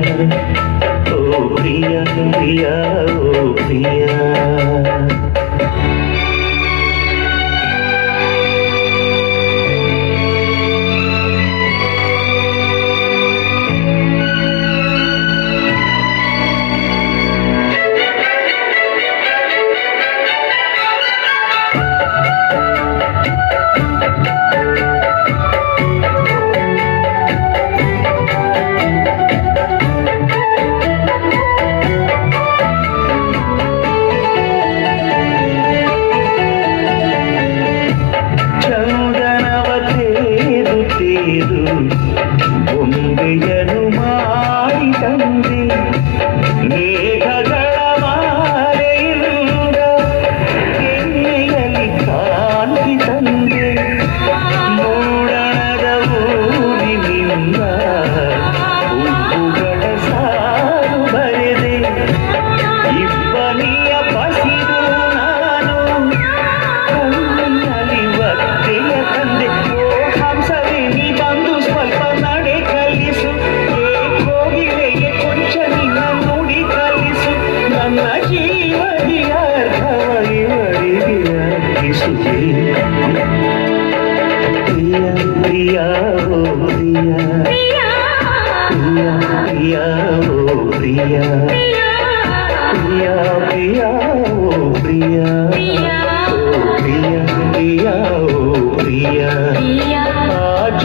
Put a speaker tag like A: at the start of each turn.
A: Oh, Priya, Priya, oh, Priya. Priya ఓ ప్రియా. ప్రియా. ప్రియా ఓ ప్రియా. ప్రియా ప్రియా ఓ ప్రియా. ఓ ప్రియా ప్రియా ఓ ప్రియా. ఆ